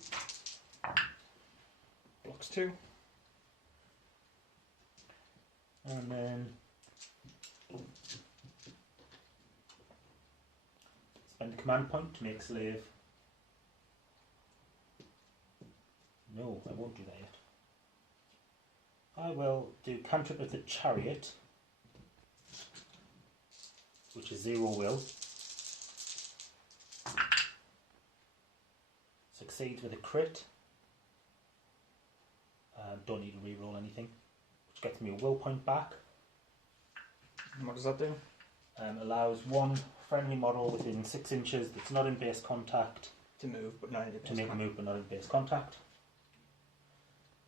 Blocks 2. And then spend a command point to make slave. No, I won't do that yet. I will do cantrip of the chariot, which is 0 will. Succeeds with a crit. Don't need to reroll anything, which gets me a will point back. And what does that do? Allows one friendly model within 6 inches that's not in base contact To move, but not in the to make a move but not in base contact.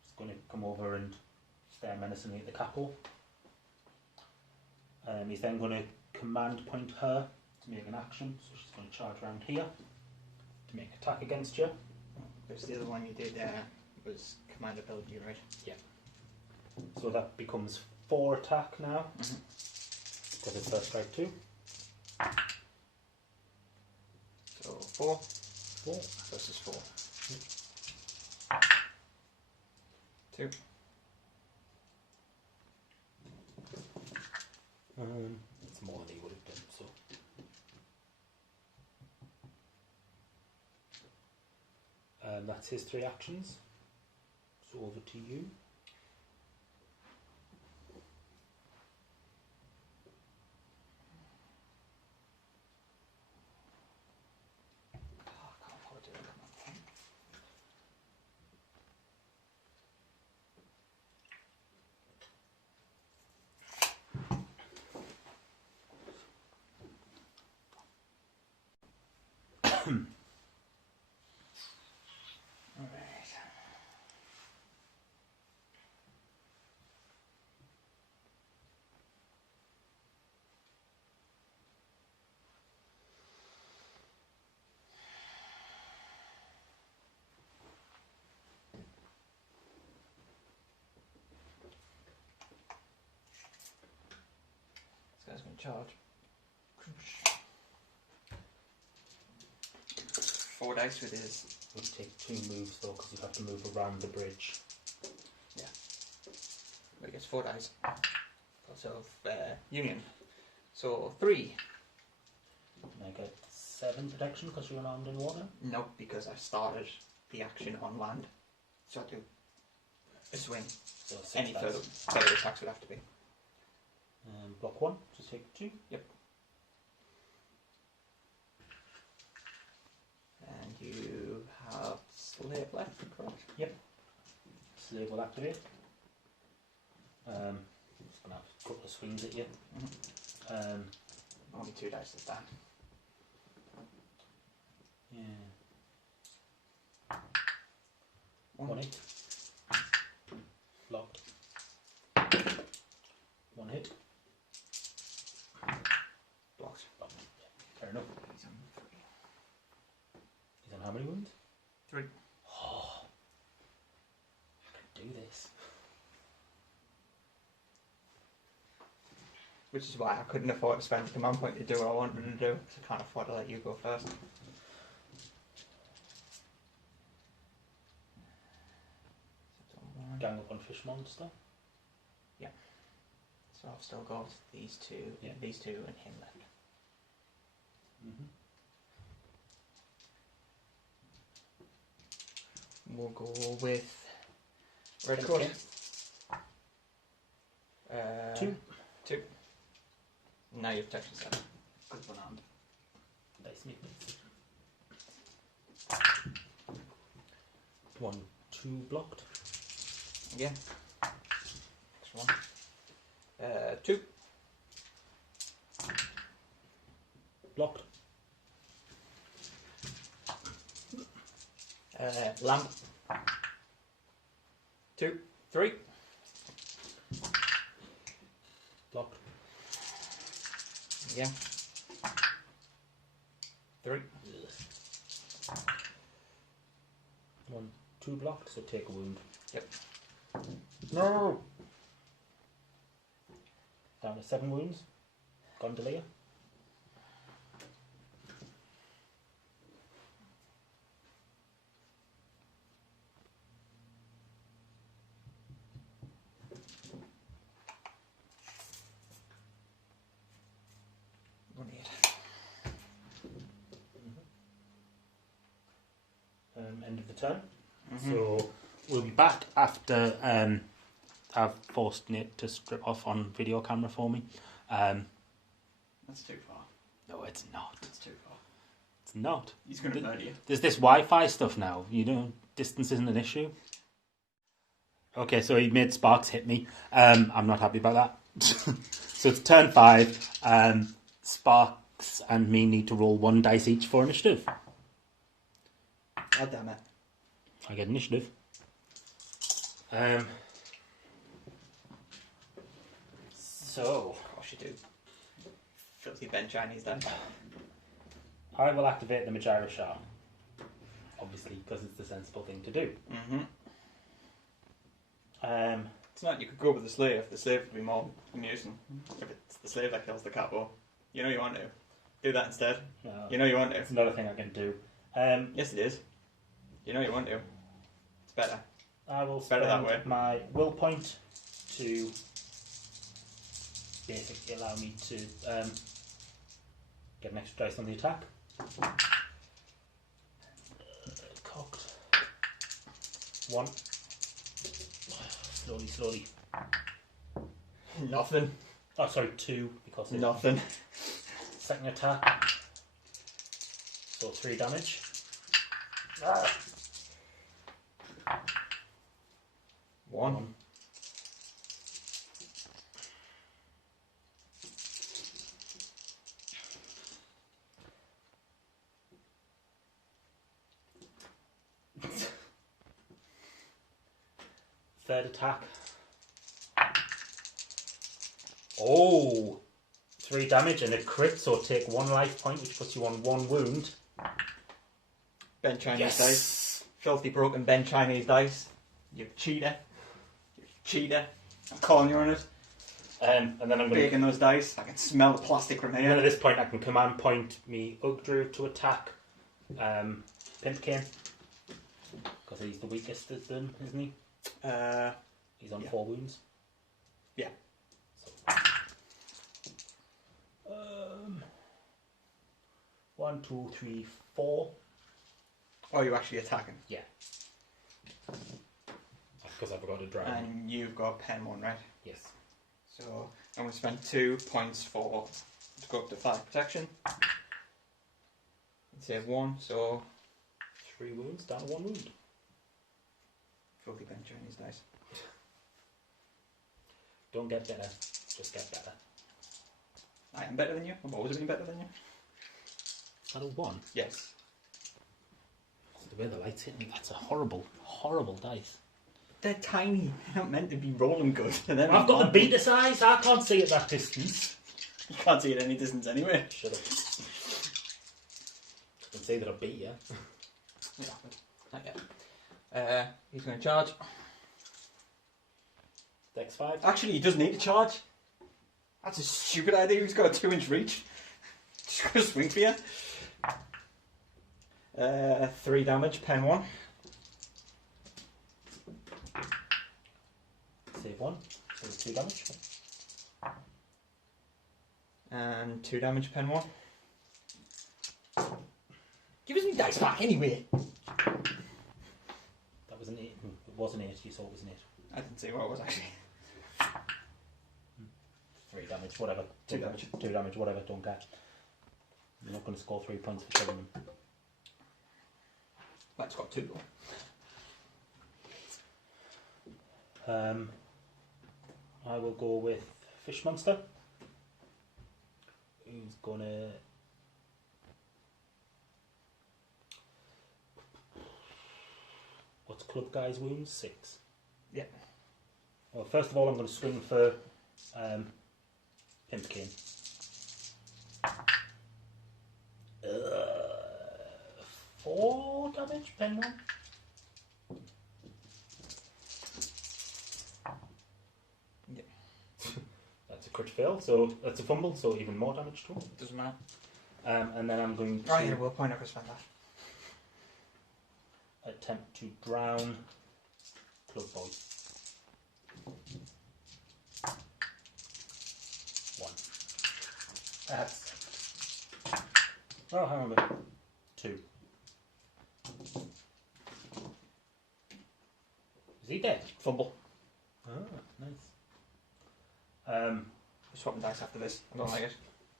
It's going to come over and stare menacingly at the capital. He's then going to command point her to make an action, so she's going to charge around here to make an attack against you. Because the other one you did there was command ability, right? Yeah. So that becomes 4 attack now, because it's first strike 2. So 4 4. versus 4. 2. It's more than he would have done, so. That's his 3 actions. So over to you. Oh, I can't afford to do a command point. Alright. This guy's going to charge. 4 dice with his. Would take 2 moves though, because you have to move around the bridge. Yeah. But he gets 4 dice. Because of union. So 3. And I get 7 protection because you're unarmed in water. Nope, because I started the action on land. So I do a swing. So 6 Any dice. further attacks would have to be. Block 1, just take 2. Yep. And you have slave left, correct? Yep. Slave will activate. Just going to have a couple of swings at you. Only 2 dice this time. Yeah. 1 hit. Blocked. 1 hit. Blocked. Blocked. Yeah. Fair enough. He's on 3. He's on how many wounds? 3. Oh, I can do this. Which is why I couldn't afford to spend a command point to do what I wanted to do, because I can't afford to let you go first. Gang up on fish monster. Yeah. So I've still got these 2, Yeah. these 2 and him left. We'll go with red Pink coat. again. 2. 2. Now you've touched the 7. Good one hand. Dice me. 1, 2 blocked. Again. Next one. 2. Blocked. Lamp. 2. 3. Blocked. Again. 3. 1, 2 blocked, so take a wound. Yep. No! Down to 7 wounds. Gondolier. End of the turn. So we'll be back after I've forced Nate to strip off on video camera for me. That's too far. No, it's not. That's too far. It's not. He's going to murder you. There's this Wi-Fi stuff now. You know, distance isn't an issue. Okay, so he made Sparks hit me. I'm not happy about that. So it's turn 5. Sparks and me need to roll 1 dice each for initiative. God damn it. I get initiative. So Of course you do. Filthy Ben Chinese then. I will activate the Rashaar. Obviously, because it's the sensible thing to do. It's not, you could go with the slave. The slave would be more amusing. If it's the slave that kills the capo. You know you want to. Do that instead. No, You know you want to. it's another thing I can do. Yes it is. You know you want to. It's better. I will better that spend way. my will point to basically allow me to get an extra dice on the attack. Cocked. 1. Slowly. Nothing. Oh, sorry, 2 because it's Nothing. second attack. So 3 damage. Ah. 1. Third attack. Oh! 3 damage and a crit, so take 1 life point, which puts you on 1 wound. Ben Chinese Yes! dice. Filthy broken Ben Chinese dice. You cheater. You cheater. I'm calling you on it. And then I'm going Baking those dice. I can smell the plastic from And then at here. this point I can command point me Ugdru to attack Pimpkin. Because he's the weakest of them, isn't he? He's on yeah. 4 wounds. Yeah. So. 1, 2, 3, 4. Oh, you're actually attacking? Yeah. because I've got a dragon. And you've got pen 1, right? Yes. So I'm going to spend 2 points to go up to 5 protection. And save 1, so 3 wounds, down to 1 wound. fully bench on his dice. Don't get better, just get better. I am better than you. I've always been better than you. Is that a 1? Yes. The way the light's hitting me, that's a horrible, horrible dice. They're tiny. They're not meant to be rolling good. And then I've got the beta size, I can't see at that distance. You can't see at any distance anyway. Shut up. I can say that I beat you. Yeah, not yet. He's going to charge. Dex 5. Actually, he does need to charge. That's a stupid idea. He's got a 2-inch reach. Just going to swing for you. 3 damage, pen 1. Save 1, so 2 damage. And 2 damage, pen 1. Give us me dice back anyway. That was an 8. It was an 8, you saw it was an 8. I didn't see what it was actually. 3 damage, whatever. 2 damage. 2 damage, whatever, don't catch. You're not going to score 3 points for killing them. Well, it's got 2 though. I will go with Fish Monster. Who's gonna... What's Club Guy's wounds? 6. Yeah. Well, first of all, I'm going to swing for Pimpkin. 4 damage, pen 1. Yeah. That's a crit fail, so that's a fumble, so even more damage to him. Doesn't matter. And then I'm going to Oh yeah, we'll point out to spend that. attempt to drown Club Boy. 1. That's... Oh, hang on a bit. 2. Is he dead? Fumble. Oh, nice. We're swapping dice after this. I don't like it.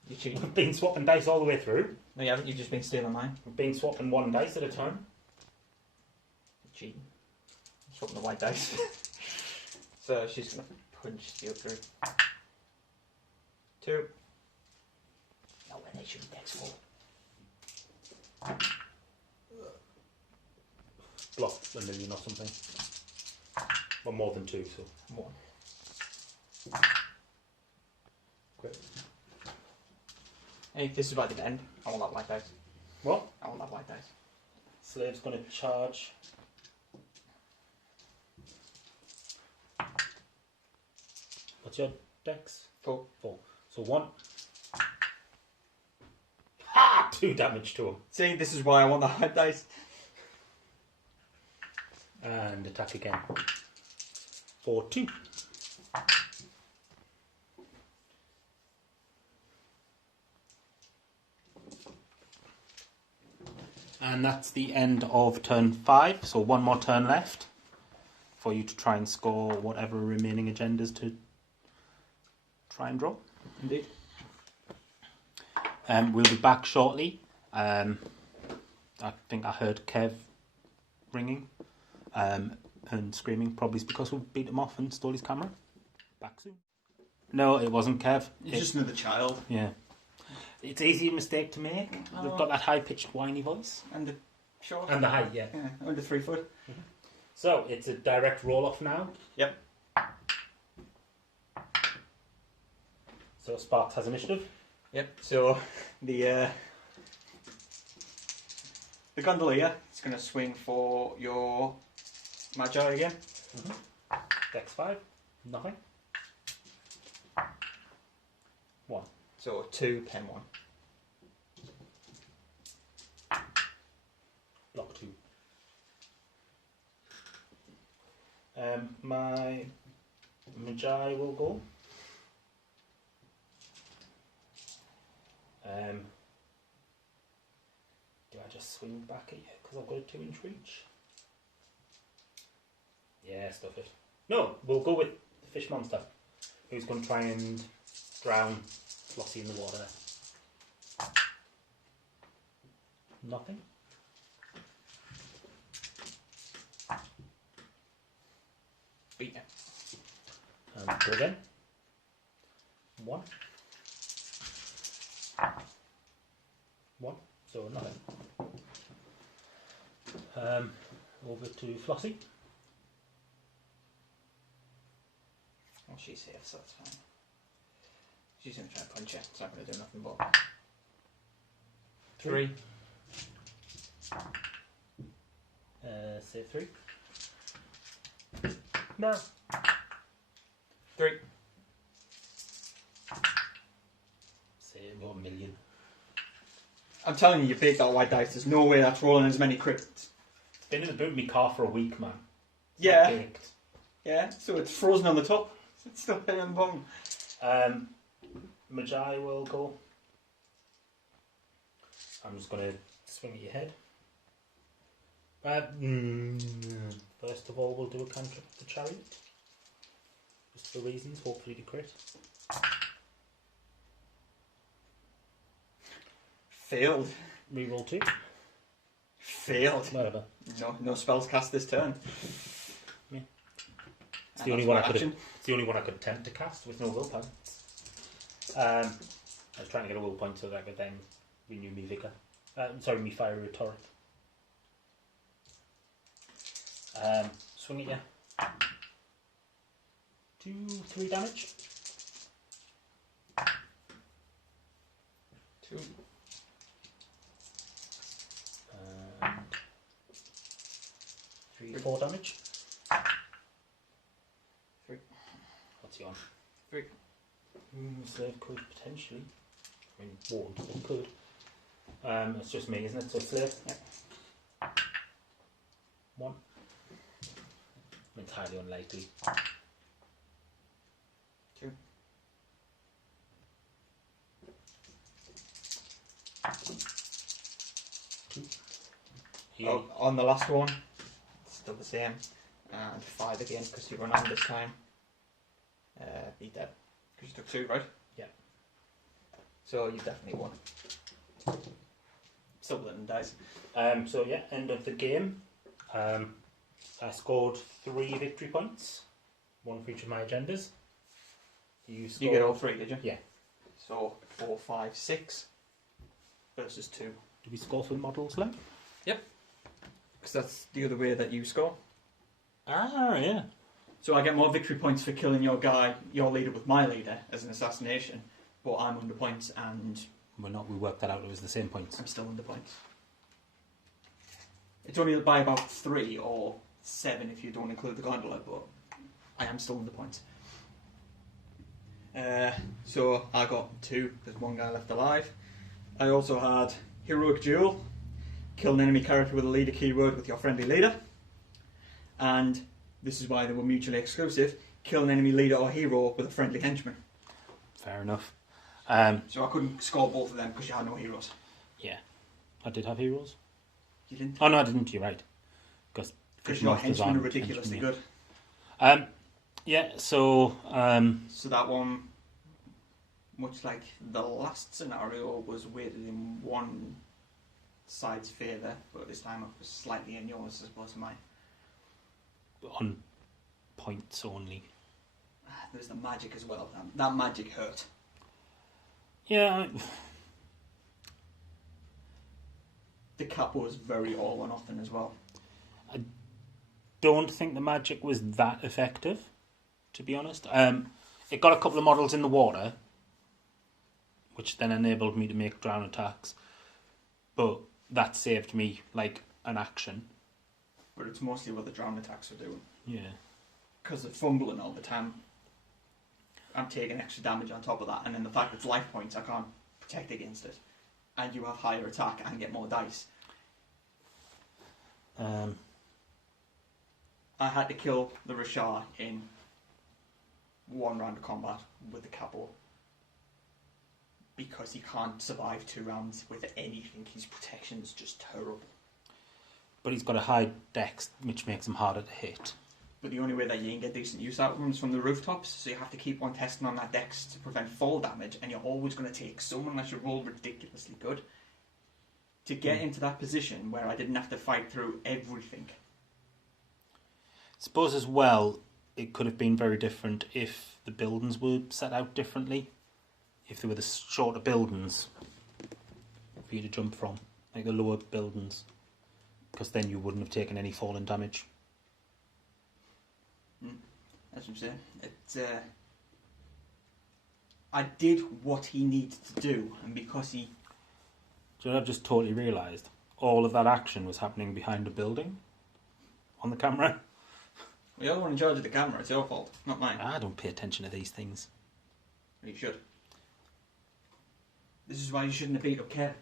You're cheating. We've been swapping dice all the way through. No, you haven't. You've just been stealing mine. We've been swapping 1 dice at a time. You're cheating. Swapping the white dice. So she's going to punch steal through. 2. No, when they shoot dex 4. Block a million or something. Well, more than 2, so. 1. Great. Hey, this is by the end. I want that white dice. What? I want that white dice. Slave's going to charge. What's your dex? 4. 4. So 1. Ha! 2 damage to him. See, this is why I want the white dice. And attack again. For 2. And that's the end of turn 5. So 1 more turn left for you to try and score whatever remaining agendas to try and draw. Indeed. We'll be back shortly. I think I heard Kev ringing and screaming. Probably it's because we beat him off and stole his camera. Back soon. No, it wasn't Kev. It's just another child. Yeah. It's an easy mistake to make. They've got that high-pitched, whiny voice. And the short. And the height, yeah. Yeah, under 3 foot. So, it's a direct roll-off now. Yep. So, Sparks has initiative. Yep. So the gondolier is going to swing for your Magi again. Dex 5. Nothing. 1. So 2, pen 1. Block 2. My Magi will go. Do I just swing back at you because I've got a 2-inch reach? Yeah, stuff it. No, we'll go with the fish monster. Who's going to try and drown Flossie in the water? Nothing. Beat it. Go again. 1. 1. So nothing. Over to Flossie. Oh, she's here, so that's fine. She's going to try and punch you. It's not going to do nothing but. 3. Save 3. No. 3. Save 1 million. I'm telling you, you baked that white dice. There's no way that's rolling as many crits. It's been in the boot of my car for a week, man. It's Yeah. not baked. Yeah, so it's frozen on the top. It's still here on the bottom. Magi will go. I'm just going to swing at your head. First of all, we'll do a cantrip with the chariot. Just for reasons, hopefully to crit. Failed. Reroll 2. Failed. Whatever. No spells cast this turn. Yeah. It's the only one I could. It's the only one I could attempt to cast with no will points. I was trying to get a will point so that I could then renew me vigor. Me fiery rhetoric. Swing at you. 2, 3 damage. 2. And 3, 4 damage. 3. What's he on? 3. Slave could potentially. I mean, won't, but could. It's just me, isn't it? So slave. Yeah. 1. Entirely unlikely. 2. 2. Oh, on the last one, still the same. And 5 again because you run on this time. Be dead. Because you took 2, right? Yeah. So you definitely won. Still letting dice. So yeah, end of the game. I scored 3 victory points, 1 for each of my agendas. You get all 3, did you? Yeah. So 4, 5, 6 versus 2. Do we score for the models now? Yep. Because that's the other way that you score. Ah, yeah. So I get more victory points for killing your guy, your leader, with my leader as an assassination, but I'm under points and We're not. We worked that out. It was the same points. I'm still under points. It's only by about 3 or 7 if you don't include the gondola, but I am still under points. So I got 2 because 1 guy left alive. I also had heroic duel, kill an enemy character with a leader keyword with your friendly leader, and this is why they were mutually exclusive, kill an enemy leader or hero with a friendly henchman. Fair enough. So I couldn't score both of them because you had no heroes. Yeah. I did have heroes. You didn't? Oh no, I didn't. You're right. Because your henchmen are ridiculously good. Yeah. So. So that one, much like the last scenario, was weighted in one side's favour, but this time it was slightly in yours as opposed to mine. On points only. There's the magic as well. That magic hurt. Yeah. The cap was very all or nothing as well. I don't think the magic was that effective, to be honest. It got a couple of models in the water, which then enabled me to make drown attacks, but that saved me like an action. But it's mostly what the drown attacks are doing. Yeah. Because of fumbling all the time, I'm taking extra damage on top of that, and then the fact it's life points, I can't protect against it. And you have higher attack and get more dice. I had to kill the Rashaar in 1 round of combat with the capo. Because he can't survive 2 rounds with anything. His protection is just terrible. But he's got a high dex, which makes him harder to hit. but the only way that you can get decent use out of them is from the rooftops, so you have to keep on testing on that decks to prevent fall damage, and you're always going to take some unless you roll ridiculously good. To get into that position where I didn't have to fight through everything. Suppose as well, it could have been very different if the buildings were set out differently. If there were the shorter buildings for you to jump from, like the lower buildings, because then you wouldn't have taken any falling damage. That's what I'm saying. I did what he needed to do, and because he... Do you know, I've just totally realised all of that action was happening behind a building on the camera. Well, you're the one in charge of the camera, it's your fault, not mine. I don't pay attention to these things. Well, you should. This is why you shouldn't have beat up Kev.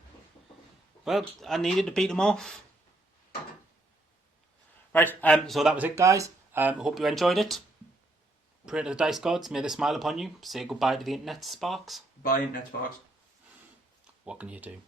Well, I needed to beat them off. Right, so that was it, guys. Hope you enjoyed it. Pray to the dice gods, may they smile upon you. Say goodbye to the internet, Sparks. Bye, Internet Sparks. What can you do?